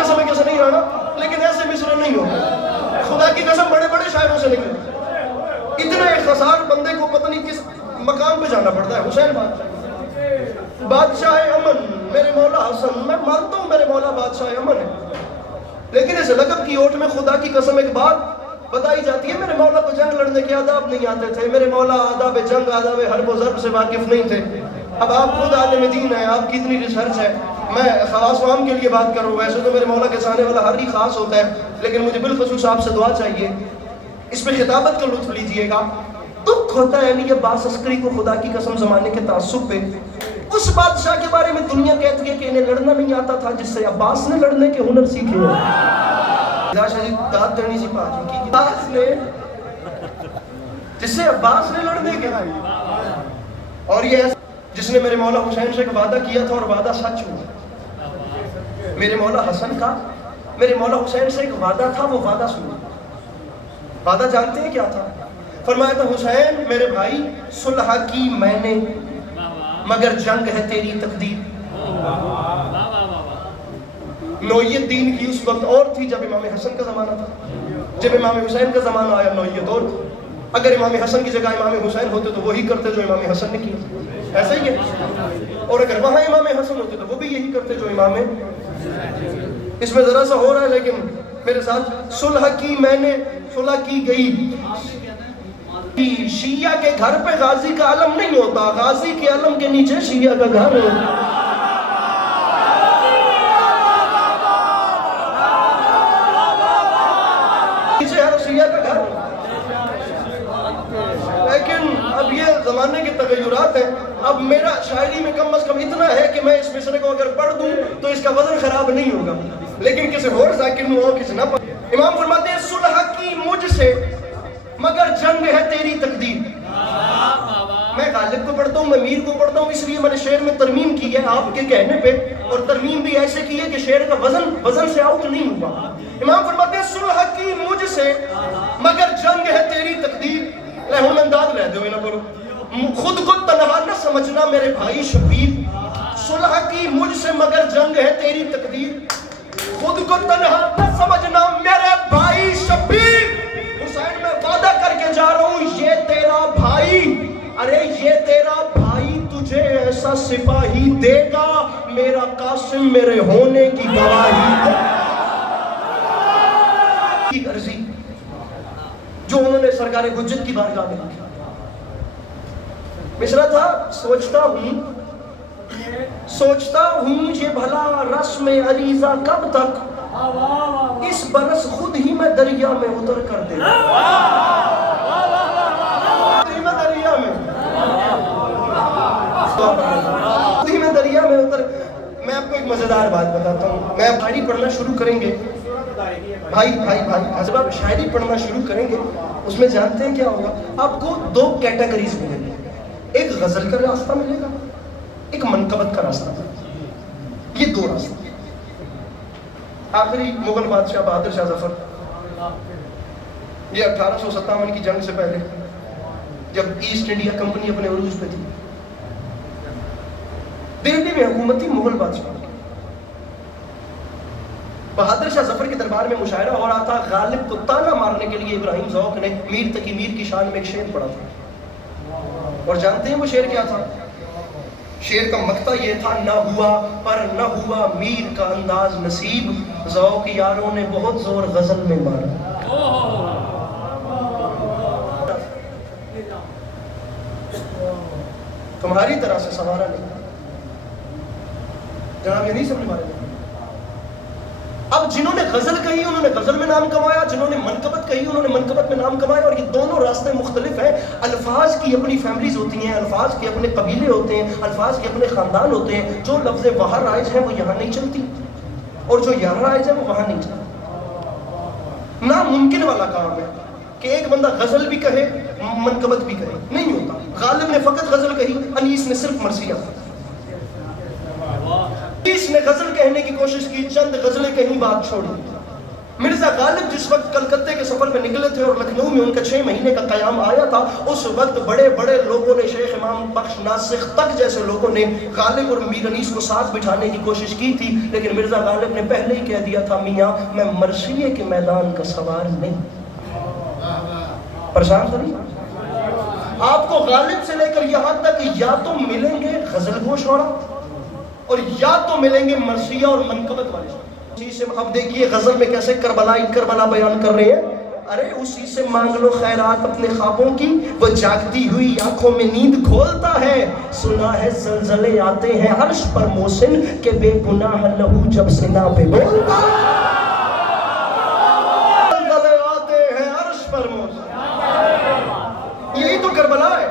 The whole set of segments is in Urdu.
قسم ہے کہ نہیں رہنا، لیکن ایسے مصر نہیں ہوتا، خدا کی قسم بڑے بڑے شاعروں سے نکلے، اتنا اختصار بندے کو پتہ نہیں کس مقام پہ جانا پڑتا ہے. حسین بادشاہ امن میرے مولا حسن، میں مانتا ہوں میرے مولا بادشاہ امن ہے، لیکن اس لقب کی اوٹ میں خدا کی قسم ایک بات بتائی جاتی ہے، میرے مولا کو جنگ لڑنے کے آداب نہیں آتے تھے، میرے مولا آداب جنگ آداب حرب و ضرب سے واقف نہیں تھے. اب آپ خود عالم دین ہیں، آپ کی اتنی ریسرچ ہے، میں خواص و عام کے لیے بات کروں. ویسے تو میرے مولا کے سامنے والا ہر ہی خاص ہوتا ہے، لیکن مجھے بالخصوص آپ سے دعا چاہیے، اس پہ خطابت کا لطف لیجئے گا. دکھ ہوتا ہے یعنی عباس عسکری کو خدا کی قسم زمانے کے تعصب پہ. اس بادشاہ کے بارے میں دنیا کہتی ہے کہ انہیں لڑنا نہیں آتا تھا جس سے عباس نے لڑنے کے ہنر سیکھے ہیں. داد دینی سی پاجی کی عباس نے، جس سے عباس نے لڑنے کے، اور یہ جس نے میرے مولا حسین سے ایک وعدہ کیا تھا اور وعدہ سچ ہوا. میرے مولا حسن کا میرے مولا حسین سے ایک وعدہ تھا، وہ وعدہ سنو. وعدہ جانتے ہیں کیا تھا؟ فرمایا تھا حسین میرے بھائی صلح کی میں نے مگر جنگ ہے تیری تقدیر. نوعیت دین کی اس وقت اور تھی جب امام حسن کا زمانہ تھا، جب امام حسین کا زمانہ آیا نوعیت اور تھی. اگر امام حسن کی جگہ امام حسین ہوتے تو وہی کرتے جو امام حسن نے کیا، ایسا ہی ہے. اور اگر وہاں امام حسن ہوتے تو وہ بھی یہی کرتے جو امام. اس میں ذرا سا ہو رہا ہے لیکن میرے ساتھ. صلح کی میں نے، صلح کی گئی. شیعہ کے گھر پہ غازی کا علم نہیں ہوتا، غازی کے علم کے نیچے شیعہ کا گھر ہے. نیچے ہے شیعہ کا گھر. لیکن اب یہ زمانے کے تغیرات ہیں. اب میرا شاعری میں کم از کم اتنا ہے کہ میں اس مصرے کو اگر پڑھ دوں تو اس کا وزن خراب نہیں ہوگا، لیکن کسی اور ذاکر میں ہو کسی نہ پڑھ. امام فرماتے ہیں صلح کی مجھ سے مگر جنگ ہے تیری تقدیر. میں غالب کو پڑھتا ہوں، میں میر کو پڑھتا ہوں، اس لیے میں نے شعر میں ترمیم کی ہے آپ کے کہنے پہ، اور ترمیم بھی ایسے کی ہے کہ شعر کا وزن سے آؤٹ نہیں ہوا. امام فرماتے ہیں صلح کی مجھ سے مگر جنگ ہے تیری تقدیر. لے ہوں میں انداز رہ دو نہ کرو، خود کو تنہا نہ سمجھنا میرے بھائی شبیر. صلح کی مجھ سے مگر جنگ ہے تیری تقدیر، خود کو تنہا نہ سمجھنا میرے بھائی شبیر. حسین میں وعدہ کر کے جا رہا ہوں، یہ تیرا بھائی، ارے یہ تیرا بھائی تجھے ایسا سپاہی دے گا میرا قاسم میرے ہونے کی گواہی دے. کی عرضی جو انہوں نے سرکار حجت کی بارگاہ میں لکھی. مصرع تھا سوچتا ہوں یہ بھلا رسم عریضہ کب تک، اس برس خود ہی میں دریا میں اتر کر دے. دریا میں اتر. میں آپ کو ایک مزیدار بات بتاتا ہوں. میں اب شاعری پڑھنا شروع کریں گے بھائی جب آپ شاعری پڑھنا شروع کریں گے اس میں جانتے ہیں کیا ہوگا؟ آپ کو دو کیٹیگریز ملیں گے. ایک غزل کا راستہ ملے گا، ایک منقبت کا راستہ. یہ دو راستہ. آخری مغل بادشاہ بہادر شاہ ظفر، یہ 1857 کی جنگ سے پہلے جب ایسٹ انڈیا کمپنی اپنے عروج پہ تھی، دہلی میں حکومت تھی مغل بادشاہ. بہادر شاہ ظفر کے دربار میں مشاعرہ ہو رہا تھا. غالب کو تانا مارنے کے لیے ابراہیم ذوق نے میر تقی میر کی شان میں ایک شعر پڑھا تھا. اور جانتے ہیں وہ شعر کیا تھا؟ شعر کا مقطع یہ تھا، نہ ہوا پر نہ ہوا میر کا انداز نصیب، ذوق یاروں نے بہت زور غزل میں مارا. تمہاری طرح سے سوارا نہیں. جناب یہ نہیں سمجھ پا رہے. اب جنہوں نے غزل کہی انہوں نے غزل میں نام کمایا، جنہوں نے منقبت کہی انہوں نے منقبت میں نام کمایا. اور یہ دونوں راستے مختلف ہیں. الفاظ کی اپنی فیملیز ہوتی ہیں، الفاظ کے اپنے قبیلے ہوتے ہیں، الفاظ کے اپنے خاندان ہوتے ہیں. جو لفظ وہاں رائج ہے وہ یہاں نہیں چلتی، اور جو یہاں رائج ہے وہ وہاں نہیں چلتی. ناممکن والا کام ہے کہ ایک بندہ غزل بھی کہے منقبت بھی کہے، نہیں ہوتا. غالب نے فقط غزل کہی، انیس نے صرف مرثیہ. انیس نے غزل کہنے کی کوشش کی، چند غزلیں کہیں بات چھوڑی. مرزا غالب جس وقت کلکتے کے سفر پہ نکلے تھے اور لکھنؤ میں ان کا 6 مہینے کا قیام آیا تھا، اس وقت بڑے بڑے لوگوں نے، شیخ امام بخش ناسخ تک جیسے لوگوں نے غالب اور میر انیس کو ساتھ بٹھانے کی کوشش کی تھی، لیکن مرزا غالب نے پہلے ہی کہہ دیا تھا میاں میں مرثیے کے میدان کا سوار نہیں۔ پریشان تو نہیں؟ آپ کو غالب سے لے کر یہاں تک یا تو ملیں گے غزل گو شعرا اور یا تو ملیں گے مرثیہ اور منقبت والے شعرا۔ اب دیکھیے غزل میں کیسے کربلا بیان کر رہے ہیں۔ ارے اسی سے مانگ لو خیرات اپنے خوابوں کی، وہ جاگتی ہوئی آنکھوں میں نیند کھولتا ہے۔ سنا ہے زلزلے آتے ہیں عرش پر محسن، کہ بے گناہ لہو جب سنا پہ بولتا ہے۔ زلزلے آتے ہیں عرش پر محسن، یہی تو کربلا ہے،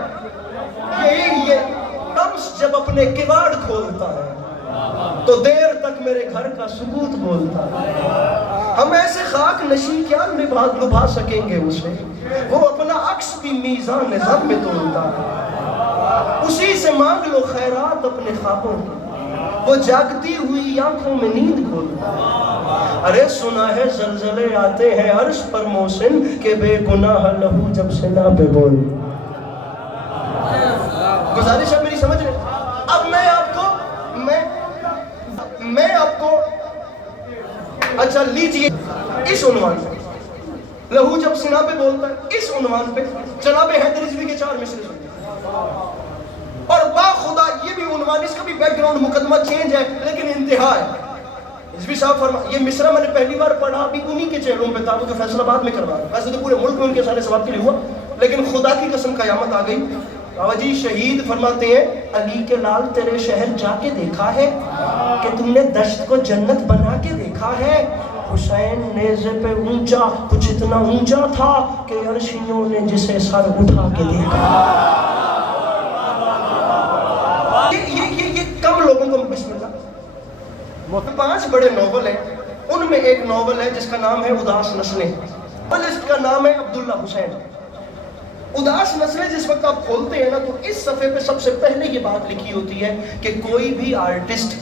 یہی یہ نفس جب اپنے کواڑ کھولتا ہے تو دیر تک میرے گھر کا سکوت بولتا ہے۔ ہم ایسے خاک نشی کیا لبھا سکیں گے اسے، وہ اپنا عکس بھی میزان غم میں تولتا ہے۔ اسی سے مانگ لو خیرات اپنے خوابوں کی، وہ جاگتی ہوئی آنکھوں میں نیند کھولتا ہے۔ ارے سنا ہے زلزلے آتے ہیں عرش پر محسن، کہ بے گناہ لہو جب سنا پہ بول۔ گزارش ہے میری، سمجھ رہے؟ اب میں آپ کو اچھا لیجئے اس عنوان پہ، لہو جب سنا پہ بولتا ہے، اس عنوان پہ جناب حیدر رضوی کے 4 مصرے سنتے، اور باخدا یہ بھی عنوان، اس کا بھی بیک گراؤنڈ مقدمہ چینج ہے لیکن انتہا ہے۔ رضوی صاحب فرما، یہ مصرع میں نے پہلی بار پڑھا بھی انہی کے چہروں پہ تھا، وہ جو فیصل آباد میں کروا رہا، ویسے تو پورے ملک میں ان کے سارے ثواب کے لیے ہوا، لیکن خدا کی قسم قیامت آ گئی۔ بابا جی شہید فرماتے ہیں علی کے لال تیرے شہر جا کے دیکھا ہے، کہ تم نے دشت کو جنت بنا کے دیکھا ہے۔ حسین نیزے پہ اونچا، کچھ اتنا اونچا تھا کہ عرشیوں نے جسے سر اٹھا کے دیکھا۔ یہ کم لوگوں کو، بسم اللہ، 5 بڑے ناول ہیں، ان میں ایک ناول ہے جس کا نام ہے اداس نسلیں، ناولسٹ کا نام ہے عبداللہ حسین۔ اداس نسلیں جس وقت آپ کھولتے ہیں نا تو اس صفحے پہ سب سے پہلے یہ بات لکھی ہوتی ہے کہ کوئی بھی آرٹسٹ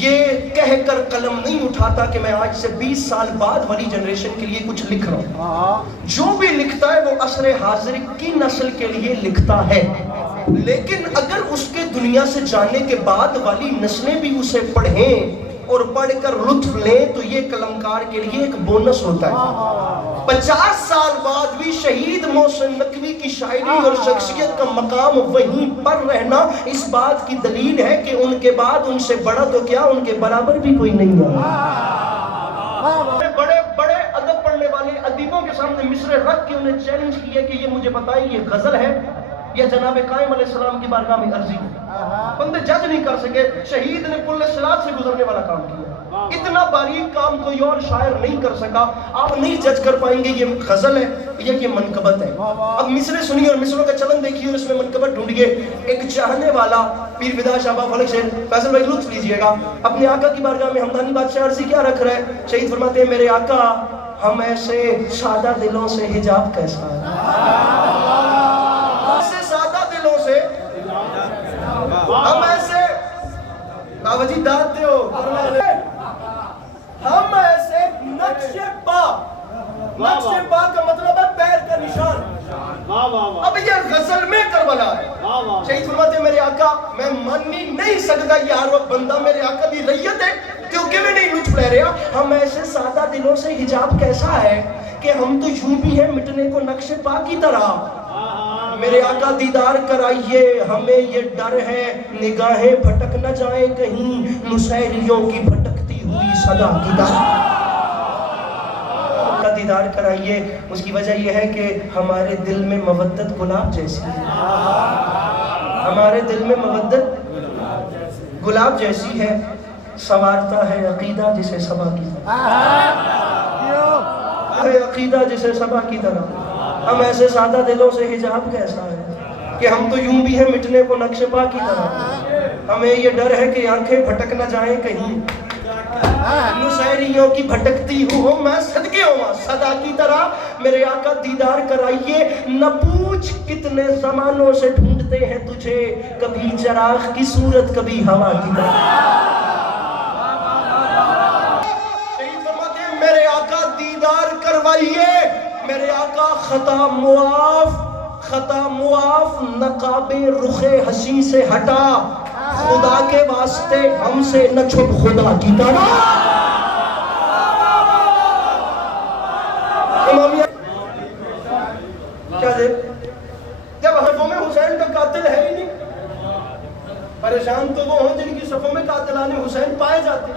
یہ کہہ کر قلم نہیں اٹھاتا کہ میں آج سے 20 سال بعد والی جنریشن کے لیے کچھ لکھ رہا ہوں۔ جو بھی لکھتا ہے وہ عصر حاضر کی نسل کے لیے لکھتا ہے، لیکن اگر اس کے دنیا سے جانے کے بعد والی نسلیں بھی اسے پڑھیں اور پڑھ کر لطف لیں تو یہ قلمکار کے لیے ایک بونس ہوتا ہے۔ 50 سال بعد بھی شہید محسن نقوی کی شاعری اور شخصیت کا مقام وہیں پر رہنا اس بات کی دلیل ہے کہ ان کے بعد ان سے بڑا تو کیا ان کے برابر بھی کوئی نہیں ہے۔ بڑے بڑے ادب پڑھنے والے ادیبوں کے سامنے مصرے رکھ کے انہیں چیلنج کیا کہ یہ مجھے بتائیں یہ غزل ہے یا جناب قائم علیہ السلام کی بارگاہ میں عرضی ہے۔ بندے جج نہیں کر سکے، شہید نے کل صلات سے گزرنے والا کام کیا، اتنا باریک کام کوئی اور شاعر نہیں کر سکا۔ آپ نہیں جج کر پائیں گے یہ غزل ہے یا یہ منقبت ہے۔ اب مصرے سنیے اور مصروں کا چلن دیکھیے اور اس میں منقبت ڈھونڈیے۔ ایک چاہنے والا پیر ودا شاہ بابا فلک سے فیصل بھائی لطف لیجئے گا، اپنے آقا کی بارگاہ میں ہمدانی بادشاہ عرضی کیا رکھ رہا ہے؟ شہید فرماتے ہیں میرے آقا ہم ایسے سادہ دلوں سے حجاب کیسا ہے، ایسے سادہ دلوں سے ہم ایسے بابا جی داد دیو، ہم ایسے نقش پا، نقش پا کا مطلب ہے پیر کا نشان۔ اب یہ غزل میں کربلا ہے۔ شہید فرماتے ہیں میرے آقا میں مانی نہیں سکتا یار وہ بندہ میرے آقا دی ریت ہے کیونکہ میں نہیں لطف لے رہا۔ ہم ایسے سادہ دلوں سے حجاب کیسا ہے کہ ہم تو یوں بھی ہیں مٹنے کو نقش پا کی طرح۔ میرے آقا دیدار کرائیے ہمیں یہ ڈر ہے نگاہیں بھٹک نہ جائیں کہیں نصیریوں کی بھٹکتی ہوئی صدا کی دیدار کرائیے۔ اس کی وجہ یہ ہے کہ ہمارے دل میں مودت گلاب جیسی ہے، ہمارے دل میں مودت گلاب جیسی ہے، سنوارتا ہے عقیدہ جسے صبا کی طرح، عقیدہ جسے صبا کی طرح۔ ہم ایسے سادہ دلوں سے حجاب کیسا ہے کہ ہم تو یوں بھی ہیں مٹنے کو نقش پا کی طرح۔ ہمیں یہ ڈر ہے کہ آنکھیں بھٹک نہ جائیں کہیں نصیریوں کی بھٹکتی ہوں میں صدقے ہوں صدا کی طرح۔ میرے آقا دیدار کرائیے نہ پوچھ کتنے زمانوں سے ڈھونڈتے ہیں تجھے، کبھی چراغ کی صورت کبھی ہوا کی طرح۔ شہید فرماتے ہیں میرے آقا دیدار خطا معاف نقاب رخ حسین سے ہٹا، خدا کے واسطے ہم سے نہ چھپ خدا کی طرح۔ امامیہ کیا دے؟ جب صفوں میں حسین کا قاتل ہے ہی نہیں، پریشان تو وہ ہوں جن کی صفوں میں قاتلان حسین پائے جاتے۔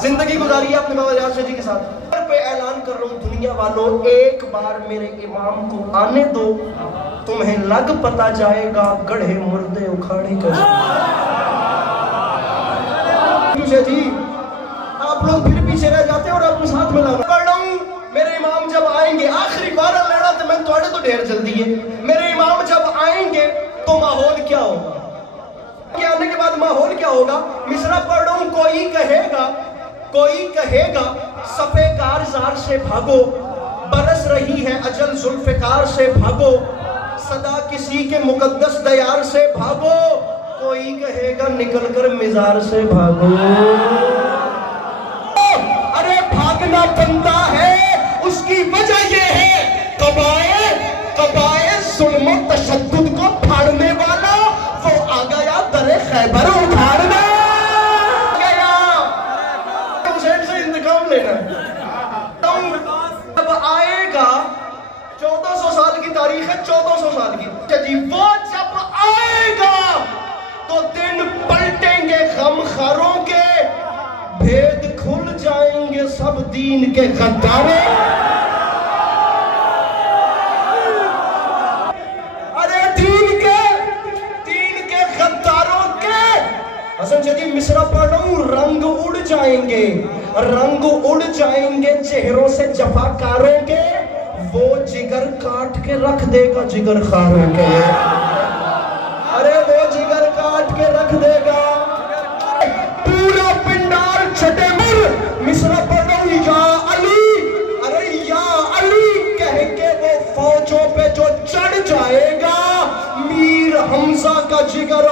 زندگی گزاری ہے اپنے بابا ریاض شاہ جی کے ساتھ۔ پہ اعلان کر رہا ہوں دنیا والوں، ایک بار میرے امام کو آنے دو، تمہیں لگ پتا جائے گا گڑھے مردے اکھاڑے کا جی۔ آپ لوگ پھر پیچھے رہ جاتے اور اپنے ساتھ میں لانا پڑھ رہا ہوں۔ میرے امام جب آئیں گے، آخری بار لینا تو میں توڑے تو ڈھیر جلدی ہے، میرے امام جب آئیں گے تو ماحول کیا ہوگا؟ کہ آنے کے بعد ماحول کیا ہوگا؟ مصرع پڑھ رہا ہوں، کوئی کہے گا صفے کارزار سے بھاگو، برس رہی ہے اجل ذوالفقار سے بھاگو، صدا کسی کے مقدس دیار سے بھاگو، کوئی کہے گا نکل کر مزار سے بھاگو۔ ارے بھاگنا بنتا ہے، اس کی وجہ یہ ہے قبائے ظلم و تشدد کو پھاڑنے والا وہ آ گیا در خیبر اٹھاڑنے گیا، حسین سے انتقام لینا۔ جب آئے گا 1400 سال کی تاریخ ہے، 1400 سال کی جی، وہ جب آئے گا تو دن پلٹیں گے غم خاروں کے، بھید کھل جائیں گے سب دین کے غداروں۔ ارے دین کے غداروں کے حسن شدید مصرع پڑھ رہا ہوں، رنگ اڑ جائیں گے چہروں سے جفاکاروں کے، وہ جگر کاٹ کے رکھ دے گا جگر خاروں کے۔ ارے وہ جگر کاٹ کے رکھ دے گا، پورا پنڈال چھٹے مر۔ مصرع پڑھ رہا ہوں، یا علی، ارے یا علی کہہ کے وہ فوجوں پہ جو چڑھ جائے گا، میر حمزہ کا جگر